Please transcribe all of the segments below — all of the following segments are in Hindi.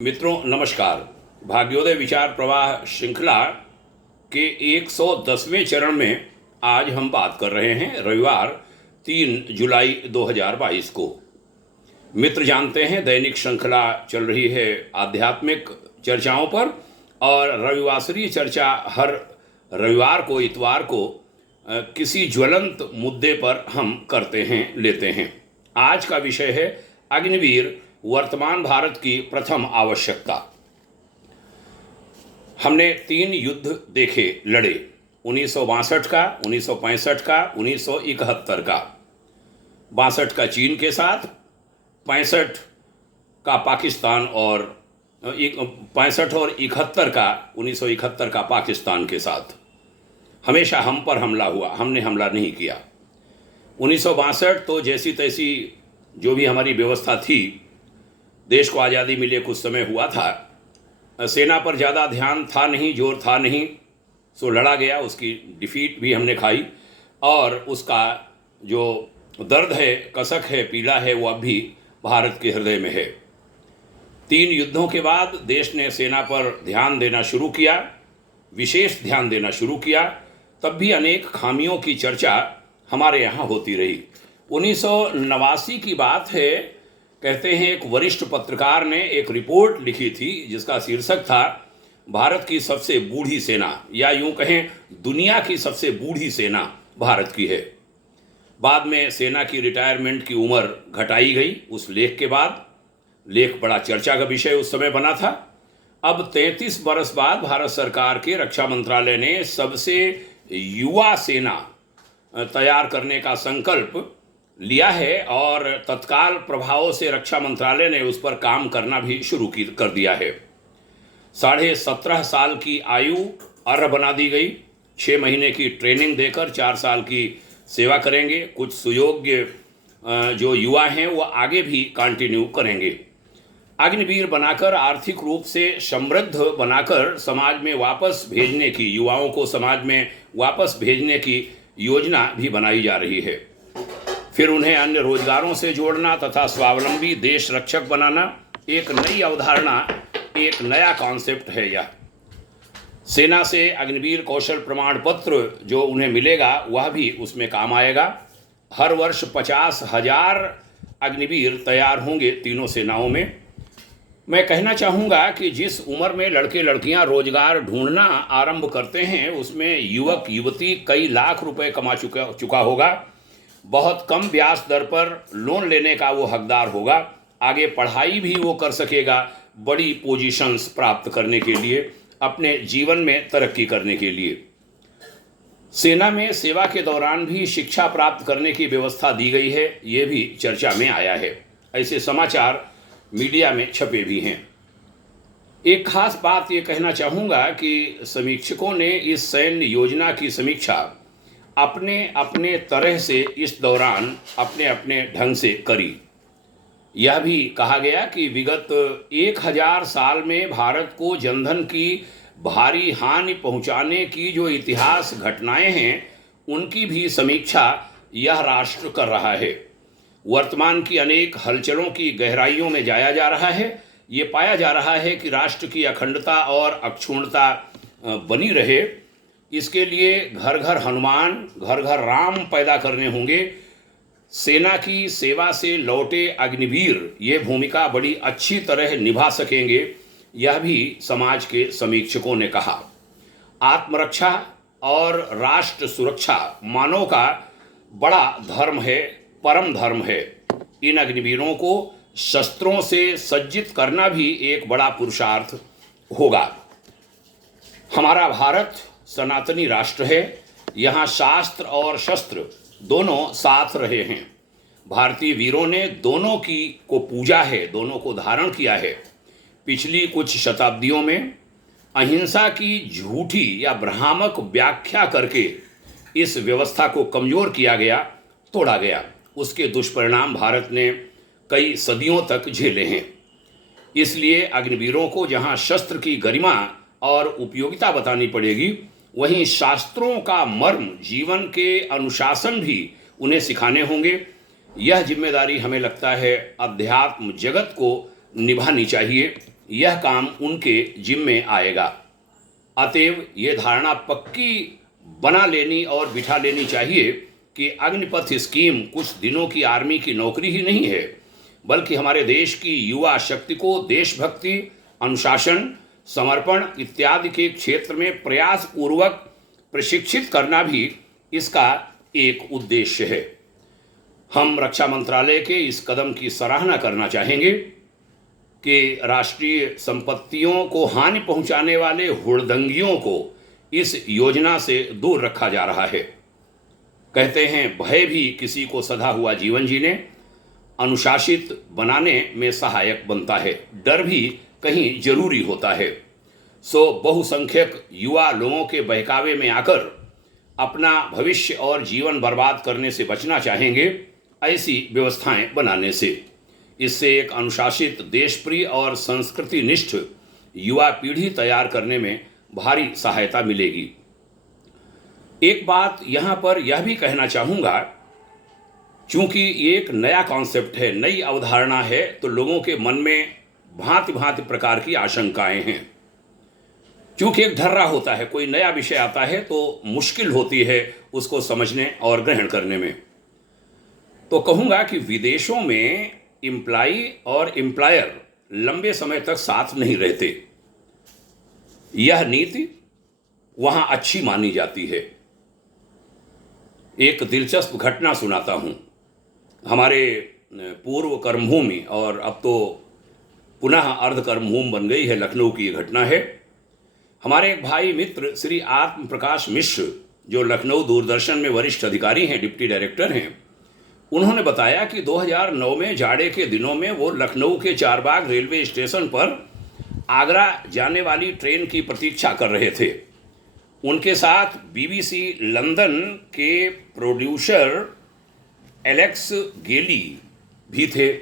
मित्रों नमस्कार। भाग्योदय विचार प्रवाह श्रृंखला के 110वें चरण में आज हम बात कर रहे हैं रविवार 3 जुलाई 2022 को। मित्र जानते हैं दैनिक श्रृंखला चल रही है आध्यात्मिक चर्चाओं पर और रविवासरीय चर्चा हर रविवार को इतवार को किसी ज्वलंत मुद्दे पर हम करते हैं लेते हैं। आज का विषय है अग्निवीर वर्तमान भारत की प्रथम आवश्यकता। हमने 3 युद्ध देखे लड़े, 1962 का, 1965 का, 1971 का। 62 का चीन के साथ, 65 का पाकिस्तान और 65 और 71 का 1971 का पाकिस्तान के साथ। हमेशा हम पर हमला हुआ, हमने हमला नहीं किया। 1962 तो जैसी तैसी जो भी हमारी व्यवस्था थी, देश को आज़ादी मिले कुछ समय हुआ था, सेना पर ज़्यादा ध्यान था नहीं, जोर था नहीं, सो लड़ा गया। उसकी डिफीट भी हमने खाई और उसका जो दर्द है, कसक है, पीड़ा है, वो अब भी भारत के हृदय में है। 3 युद्धों के बाद देश ने सेना पर ध्यान देना शुरू किया, विशेष ध्यान देना शुरू किया। तब भी अनेक खामियों की चर्चा हमारे यहाँ होती रही। 1989 की बात है, कहते हैं एक वरिष्ठ पत्रकार ने एक रिपोर्ट लिखी थी जिसका शीर्षक था भारत की सबसे बूढ़ी सेना, या यूं कहें दुनिया की सबसे बूढ़ी सेना भारत की है। बाद में सेना की रिटायरमेंट की उम्र घटाई गई उस लेख के बाद। लेख बड़ा चर्चा का विषय उस समय बना था। अब 33 बरस बाद भारत सरकार के रक्षा मंत्रालय ने सबसे युवा सेना तैयार करने का संकल्प लिया है और तत्काल प्रभाव से रक्षा मंत्रालय ने उस पर काम करना भी शुरू कर दिया है। 17.5 साल की आयु अर्ह बना दी गई। 6 महीने की ट्रेनिंग देकर 4 साल की सेवा करेंगे। कुछ सुयोग्य जो युवा हैं वो आगे भी कंटिन्यू करेंगे। अग्निवीर बनाकर, आर्थिक रूप से समृद्ध बनाकर समाज में वापस भेजने की, युवाओं को समाज में वापस भेजने की योजना भी बनाई जा रही है। फिर उन्हें अन्य रोजगारों से जोड़ना तथा स्वावलंबी देश रक्षक बनाना एक नई अवधारणा, एक नया कॉन्सेप्ट है। यह सेना से अग्निवीर कौशल प्रमाण पत्र जो उन्हें मिलेगा वह भी उसमें काम आएगा। हर वर्ष 50,000 अग्निवीर तैयार होंगे तीनों सेनाओं में। मैं कहना चाहूँगा कि जिस उम्र में लड़के लड़कियाँ रोजगार ढूंढना आरंभ करते हैं उसमें युवक युवती कई लाख रुपए कमा चुका होगा। बहुत कम ब्याज दर पर लोन लेने का वो हकदार होगा। आगे पढ़ाई भी वो कर सकेगा बड़ी पोजीशंस प्राप्त करने के लिए, अपने जीवन में तरक्की करने के लिए। सेना में सेवा के दौरान भी शिक्षा प्राप्त करने की व्यवस्था दी गई है, ये भी चर्चा में आया है। ऐसे समाचार मीडिया में छपे भी हैं। एक खास बात ये कहना चाहूँगा कि समीक्षकों ने इस सैन्य योजना की समीक्षा अपने अपने तरह से इस दौरान अपने अपने ढंग से करी। यह भी कहा गया कि विगत 1000 साल में भारत को जनधन की भारी हानि पहुंचाने की जो इतिहास घटनाएं हैं उनकी भी समीक्षा यह राष्ट्र कर रहा है। वर्तमान की अनेक हलचलों की गहराइयों में जाया जा रहा है। ये पाया जा रहा है कि राष्ट्र की अखंडता और अक्षुण्णता बनी रहे, इसके लिए घर घर हनुमान, घर घर राम पैदा करने होंगे। सेना की सेवा से लौटे अग्निवीर ये भूमिका बड़ी अच्छी तरह निभा सकेंगे, यह भी समाज के समीक्षकों ने कहा। आत्मरक्षा और राष्ट्र सुरक्षा मानव का बड़ा धर्म है, परम धर्म है। इन अग्निवीरों को शस्त्रों से सज्जित करना भी एक बड़ा पुरुषार्थ होगा। हमारा भारत सनातनी राष्ट्र है। यहाँ शास्त्र और शस्त्र दोनों साथ रहे हैं। भारतीय वीरों ने दोनों की को पूजा है, दोनों को धारण किया है। पिछली कुछ शताब्दियों में अहिंसा की झूठी या भ्रामक व्याख्या करके इस व्यवस्था को कमजोर किया गया, तोड़ा गया। उसके दुष्परिणाम भारत ने कई सदियों तक झेले हैं। इसलिए अग्निवीरों को जहाँ शस्त्र की गरिमा और उपयोगिता बतानी पड़ेगी, वहीं शास्त्रों का मर्म, जीवन के अनुशासन भी उन्हें सिखाने होंगे। यह जिम्मेदारी हमें लगता है अध्यात्म जगत को निभानी चाहिए। यह काम उनके जिम्मे आएगा। अतएव ये धारणा पक्की बना लेनी और बिठा लेनी चाहिए कि अग्निपथ स्कीम कुछ दिनों की आर्मी की नौकरी ही नहीं है, बल्कि हमारे देश की युवा शक्ति को देशभक्ति, अनुशासन, समर्पण इत्यादि के क्षेत्र में प्रयास पूर्वक प्रशिक्षित करना भी इसका एक उद्देश्य है। हम रक्षा मंत्रालय के इस कदम की सराहना करना चाहेंगे कि राष्ट्रीय संपत्तियों को हानि पहुंचाने वाले हुड़दंगियों को इस योजना से दूर रखा जा रहा है। कहते हैं भय भी किसी को सधा हुआ जीवन जीने, अनुशासित बनाने में सहायक बनता है, डर भी कहीं जरूरी होता है। सो बहुसंख्यक युवा लोगों के बहकावे में आकर अपना भविष्य और जीवन बर्बाद करने से बचना चाहेंगे ऐसी व्यवस्थाएं बनाने से। इससे एक अनुशासित, देशप्रिय और संस्कृतिनिष्ठ युवा पीढ़ी तैयार करने में भारी सहायता मिलेगी। एक बात यहाँ पर यह भी कहना चाहूँगा, चूँकि ये एक नया कॉन्सेप्ट है, नई अवधारणा है, तो लोगों के मन में भांति भांति प्रकार की आशंकाएं हैं। चूँकि एक ढर्रा होता है, कोई नया विषय आता है तो मुश्किल होती है उसको समझने और ग्रहण करने में। तो कहूँगा कि विदेशों में एम्प्लॉई और एम्प्लॉयर लंबे समय तक साथ नहीं रहते। यह नीति वहाँ अच्छी मानी जाती है। एक दिलचस्प घटना सुनाता हूँ। हमारे पूर्व कर्मभूमि और अब तो पुनः अर्ध कर्मभूमि बन गई है, लखनऊ की घटना है। हमारे एक भाई मित्र श्री आत्म प्रकाश मिश्र, जो लखनऊ दूरदर्शन में वरिष्ठ अधिकारी हैं, डिप्टी डायरेक्टर हैं, उन्होंने बताया कि 2009 में जाड़े के दिनों में वो लखनऊ के चारबाग रेलवे स्टेशन पर आगरा जाने वाली ट्रेन की प्रतीक्षा कर रहे थे। उनके साथ बीबीसी लंदन के प्रोड्यूसर एलेक्स गेली भी थे।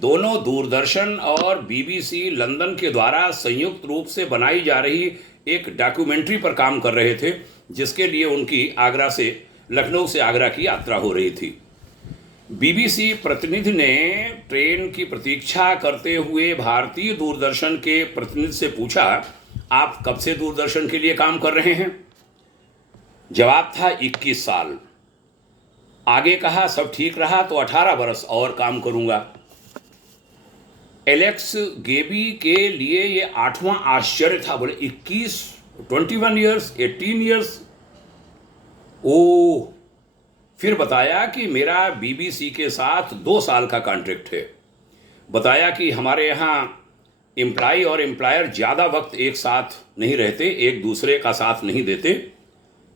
दोनों दूरदर्शन और बीबीसी लंदन के द्वारा संयुक्त रूप से बनाई जा रही एक डॉक्यूमेंट्री पर काम कर रहे थे, जिसके लिए उनकी लखनऊ से आगरा की यात्रा हो रही थी। बीबीसी प्रतिनिधि ने ट्रेन की प्रतीक्षा करते हुए भारतीय दूरदर्शन के प्रतिनिधि से पूछा, आप कब से दूरदर्शन के लिए काम कर रहे हैं? जवाब था 21 साल। आगे कहा, सब ठीक रहा तो 18 बरस और काम करूंगा। एलेक्स गेबी के लिए ये 8वां आश्चर्य था। बोले 21, 21 ईयर्स, 18 ईयर्स। ओह। फिर बताया कि मेरा बीबीसी के साथ 2 साल का कॉन्ट्रैक्ट है। बताया कि हमारे यहाँ एम्प्लॉय और एम्प्लॉयर ज़्यादा वक्त एक साथ नहीं रहते, एक दूसरे का साथ नहीं देते,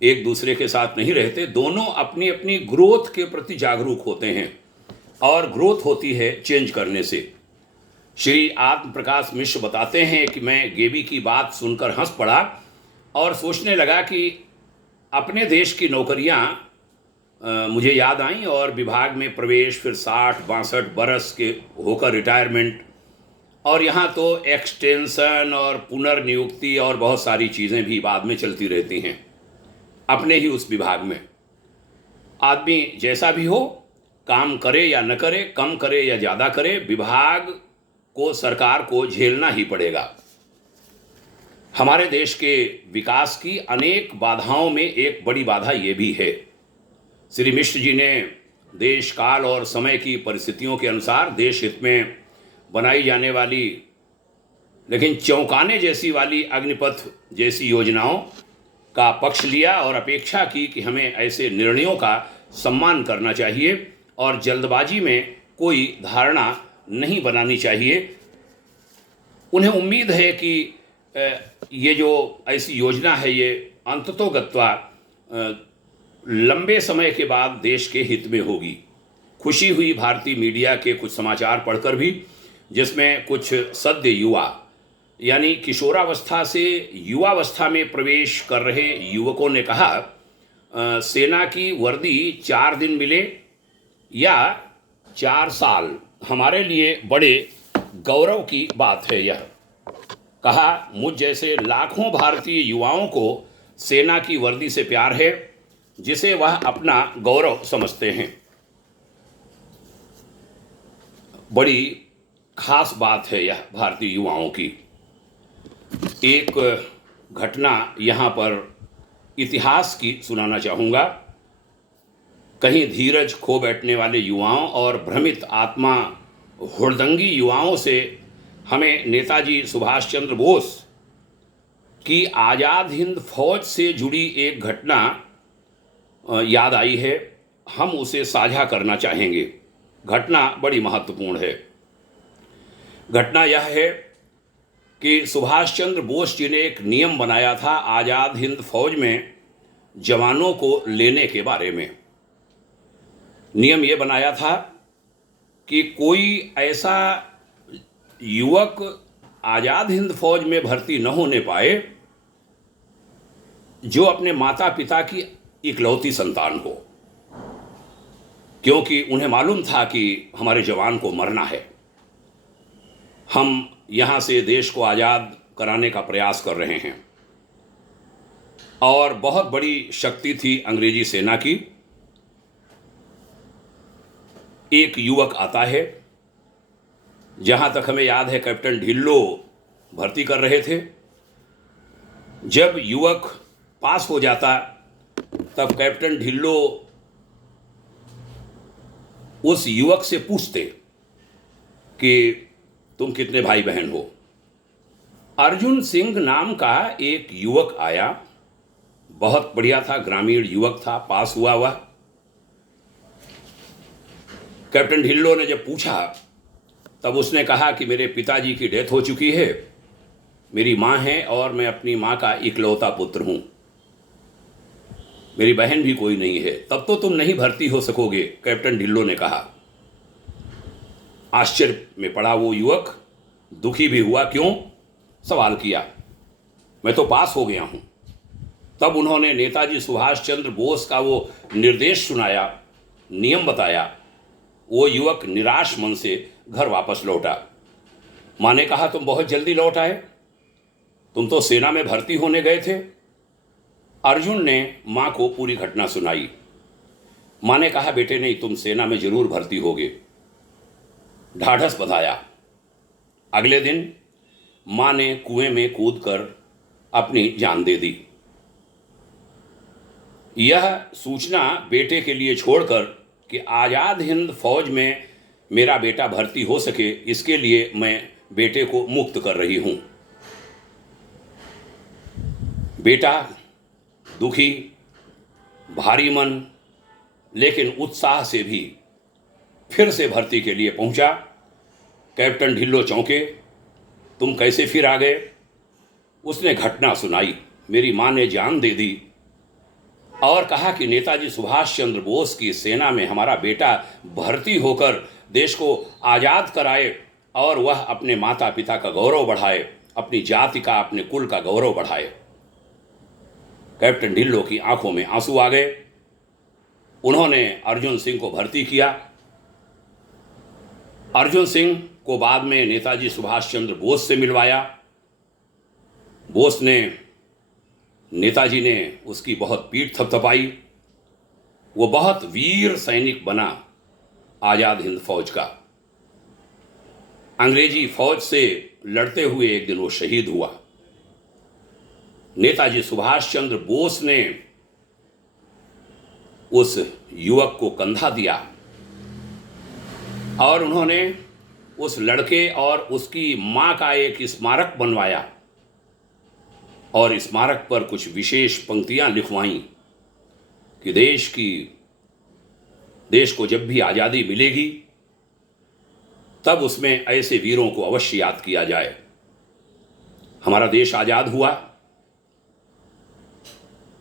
एक दूसरे के साथ नहीं रहते। दोनों अपनी अपनी ग्रोथ के प्रति जागरूक होते हैं और ग्रोथ होती है चेंज करने से। श्री आत्म प्रकाश मिश्र बताते हैं कि मैं गेबी की बात सुनकर हंस पड़ा और सोचने लगा कि अपने देश की नौकरियां मुझे याद आईं और विभाग में प्रवेश, फिर 60-62 बरस के होकर रिटायरमेंट, और यहाँ तो एक्सटेंशन और पुनर्नियुक्ति और बहुत सारी चीज़ें भी बाद में चलती रहती हैं अपने ही उस विभाग में। आदमी जैसा भी हो, काम करे या न करे, कम करे या ज़्यादा करे, विभाग को, सरकार को झेलना ही पड़ेगा। हमारे देश के विकास की अनेक बाधाओं में एक बड़ी बाधा ये भी है। श्री मिश्र जी ने देश, काल और समय की परिस्थितियों के अनुसार देश हित में बनाई जाने वाली लेकिन चौंकाने जैसी वाली अग्निपथ जैसी योजनाओं का पक्ष लिया और अपेक्षा की कि हमें ऐसे निर्णयों का सम्मान करना चाहिए और जल्दबाजी में कोई धारणा नहीं बनानी चाहिए। उन्हें उम्मीद है कि ये जो ऐसी योजना है ये अंततोगत्वा लंबे समय के बाद देश के हित में होगी। खुशी हुई भारतीय मीडिया के कुछ समाचार पढ़कर भी, जिसमें कुछ सद्य युवा यानी किशोरावस्था से युवावस्था में प्रवेश कर रहे युवकों ने कहा, सेना की वर्दी 4 दिन मिले या 4 साल, हमारे लिए बड़े गौरव की बात है। यह कहा, मुझ जैसे लाखों भारतीय युवाओं को सेना की वर्दी से प्यार है, जिसे वह अपना गौरव समझते हैं। बड़ी खास बात है यह भारतीय युवाओं की। एक घटना यहाँ पर इतिहास की सुनाना चाहूँगा। कहीं धीरज खो बैठने वाले युवाओं और भ्रमित आत्मा हुड़दंगी युवाओं से हमें नेताजी सुभाष चंद्र बोस की आज़ाद हिंद फौज से जुड़ी एक घटना याद आई है। हम उसे साझा करना चाहेंगे। घटना बड़ी महत्वपूर्ण है। घटना यह है कि सुभाष चंद्र बोस जी ने एक नियम बनाया था आज़ाद हिंद फौज में जवानों को लेने के बारे में। नियम ये बनाया था कि कोई ऐसा युवक आज़ाद हिंद फौज में भर्ती न होने पाए जो अपने माता पिता की इकलौती संतान हो, क्योंकि उन्हें मालूम था कि हमारे जवान को मरना है। हम यहाँ से देश को आज़ाद कराने का प्रयास कर रहे हैं और बहुत बड़ी शक्ति थी अंग्रेजी सेना की। एक युवक आता है, जहाँ तक हमें याद है कैप्टन ढिल्लो भर्ती कर रहे थे। जब युवक पास हो जाता तब कैप्टन ढिल्लो उस युवक से पूछते कि तुम कितने भाई बहन हो। अर्जुन सिंह नाम का एक युवक आया, बहुत बढ़िया था, ग्रामीण युवक था, पास हुआ वह। कैप्टन ढिल्लो ने जब पूछा तब उसने कहा कि मेरे पिताजी की डेथ हो चुकी है, मेरी माँ है और मैं अपनी माँ का इकलौता पुत्र हूँ, मेरी बहन भी कोई नहीं है, तब तो तुम नहीं भर्ती हो सकोगे, कैप्टन ढिल्लो ने कहा। आश्चर्य में पड़ा वो युवक, दुखी भी हुआ। क्यों? सवाल किया। मैं तो पास हो गया हूँ। तब उन्होंने नेताजी सुभाष चंद्र बोस का वो निर्देश सुनाया, नियम बताया। वो युवक निराश मन से घर वापस लौटा। माँ ने कहा तुम बहुत जल्दी लौट आए, तुम तो सेना में भर्ती होने गए थे। अर्जुन ने माँ को पूरी घटना सुनाई। माँ ने कहा बेटे नहीं, तुम सेना में जरूर भर्ती होगे। ढाढ़स बंधाया। अगले दिन माँ ने कुएं में कूदकर अपनी जान दे दी। यह सूचना बेटे के लिए छोड़कर कि आज़ाद हिंद फौज में मेरा बेटा भर्ती हो सके, इसके लिए मैं बेटे को मुक्त कर रही हूँ। बेटा दुखी, भारी मन, लेकिन उत्साह से भी फिर से भर्ती के लिए पहुंचा। कैप्टन ढिल्लो चौंके, तुम कैसे फिर आ गए? उसने घटना सुनाई। मेरी माँ ने जान दे दी और कहा कि नेताजी सुभाष चंद्र बोस की सेना में हमारा बेटा भर्ती होकर देश को आज़ाद कराए और वह अपने माता पिता का गौरव बढ़ाए, अपनी जाति का, अपने कुल का गौरव बढ़ाए। कैप्टन ढिल्लो की आंखों में आंसू आ गए। उन्होंने अर्जुन सिंह को भर्ती किया। अर्जुन सिंह को बाद में नेताजी सुभाष चंद्र बोस से मिलवाया। बोस ने, नेताजी ने उसकी बहुत पीठ थपथपाई। वो बहुत वीर सैनिक बना आज़ाद हिंद फौज का। अंग्रेजी फौज से लड़ते हुए एक दिन वो शहीद हुआ। नेताजी सुभाष चंद्र बोस ने उस युवक को कंधा दिया और उन्होंने उस लड़के और उसकी मां का एक स्मारक बनवाया और स्मारक पर कुछ विशेष पंक्तियां लिखवाईं कि देश को जब भी आज़ादी मिलेगी तब उसमें ऐसे वीरों को अवश्य याद किया जाए। हमारा देश आज़ाद हुआ,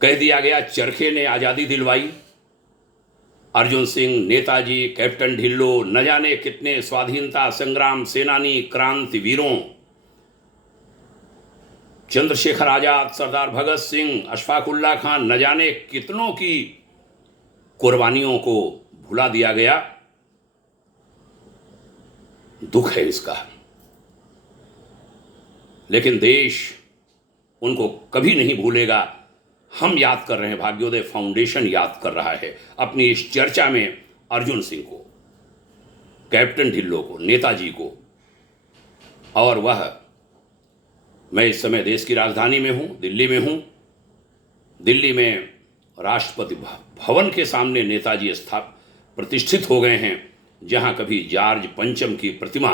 कह दिया गया चरखे ने आज़ादी दिलवाई। अर्जुन सिंह, नेताजी, कैप्टन ढिल्लो, न जाने कितने स्वाधीनता संग्राम सेनानी, क्रांति वीरों, चंद्रशेखर आजाद, सरदार भगत सिंह, अशफाक उल्लाह खान, न जाने कितनों की कुर्बानियों को भुला दिया गया। दुख है इसका, लेकिन देश उनको कभी नहीं भूलेगा। हम याद कर रहे हैं, भाग्योदय फाउंडेशन याद कर रहा है अपनी इस चर्चा में अर्जुन सिंह को, कैप्टन ढिल्लो को, नेताजी को, और वह मैं इस समय देश की राजधानी में हूँ, दिल्ली में हूँ। दिल्ली में राष्ट्रपति भवन के सामने नेताजी प्रतिष्ठित हो गए हैं, जहाँ कभी जॉर्ज पंचम की प्रतिमा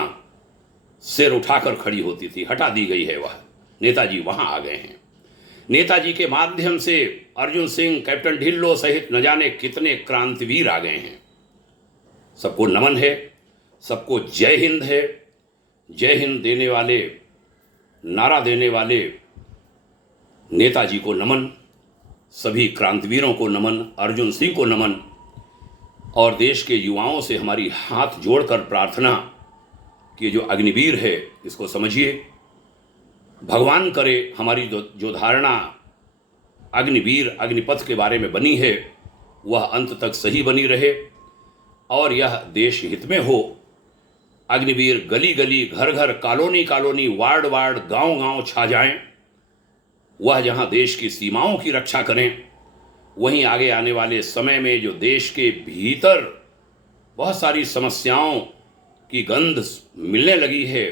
सिर उठाकर खड़ी होती थी, हटा दी गई है वह। नेताजी वहाँ आ गए हैं। नेताजी के माध्यम से अर्जुन सिंह, कैप्टन ढिल्लो सहित न जाने कितने क्रांतिवीर आ गए हैं। सबको नमन है, सबको जय हिंद है। जय हिंद देने वाले, नारा देने वाले नेताजी को नमन, सभी क्रांतिवीरों को नमन, अर्जुन सिंह को नमन। और देश के युवाओं से हमारी हाथ जोड़कर प्रार्थना कि जो अग्निवीर है इसको समझिए। भगवान करे हमारी जो धारणा अग्निवीर, अग्निपथ के बारे में बनी है वह अंत तक सही बनी रहे और यह देश हित में हो। अग्निवीर गली गली, घर घर, कॉलोनी कॉलोनी, वार्ड वार्ड, गांव गांव छा जाएं। वह जहां देश की सीमाओं की रक्षा करें, वहीं आगे आने वाले समय में जो देश के भीतर बहुत सारी समस्याओं की गंध मिलने लगी है,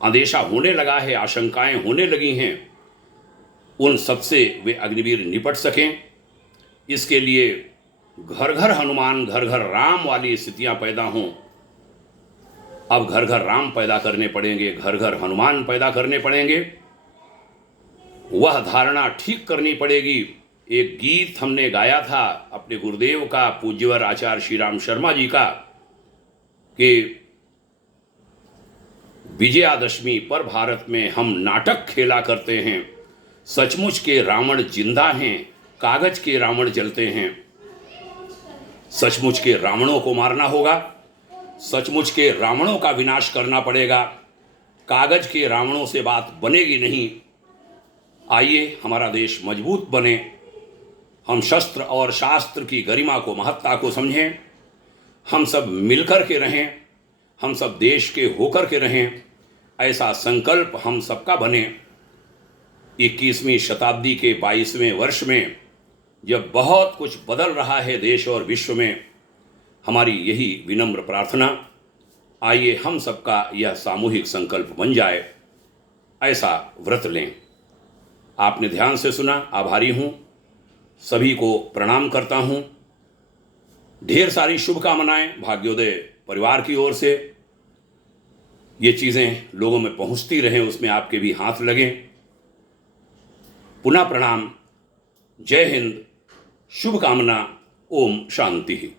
अंदेशा होने लगा है, आशंकाएं होने लगी हैं, उन सबसे वे अग्निवीर निपट सकें। इसके लिए घर घर हनुमान, घर घर राम वाली स्थितियां पैदा हों। अब घर घर राम पैदा करने पड़ेंगे, घर घर हनुमान पैदा करने पड़ेंगे। वह धारणा ठीक करनी पड़ेगी। एक गीत हमने गाया था अपने गुरुदेव का, पूज्यवर आचार्य श्री राम शर्मा जी का, कि विजयादशमी पर भारत में हम नाटक खेला करते हैं। सचमुच के रावण जिंदा हैं, कागज के रावण जलते हैं। सचमुच के रावणों को मारना होगा, सचमुच के रावणों का विनाश करना पड़ेगा। कागज के रावणों से बात बनेगी नहीं। आइए हमारा देश मजबूत बने, हम शस्त्र और शास्त्र की गरिमा को, महत्ता को समझें। हम सब मिलकर के रहें, हम सब देश के होकर के रहें। ऐसा संकल्प हम सबका बने। 21वीं शताब्दी के 22वें वर्ष में जब बहुत कुछ बदल रहा है देश और विश्व में, हमारी यही विनम्र प्रार्थना, आइए हम सबका यह सामूहिक संकल्प बन जाए, ऐसा व्रत लें। आपने ध्यान से सुना, आभारी हूँ। सभी को प्रणाम करता हूँ। ढेर सारी शुभकामनाएं भाग्योदय परिवार की ओर से। ये चीज़ें लोगों में पहुँचती रहें, उसमें आपके भी हाथ लगें। पुनः प्रणाम। जय हिंद, शुभकामना। ओम शांति।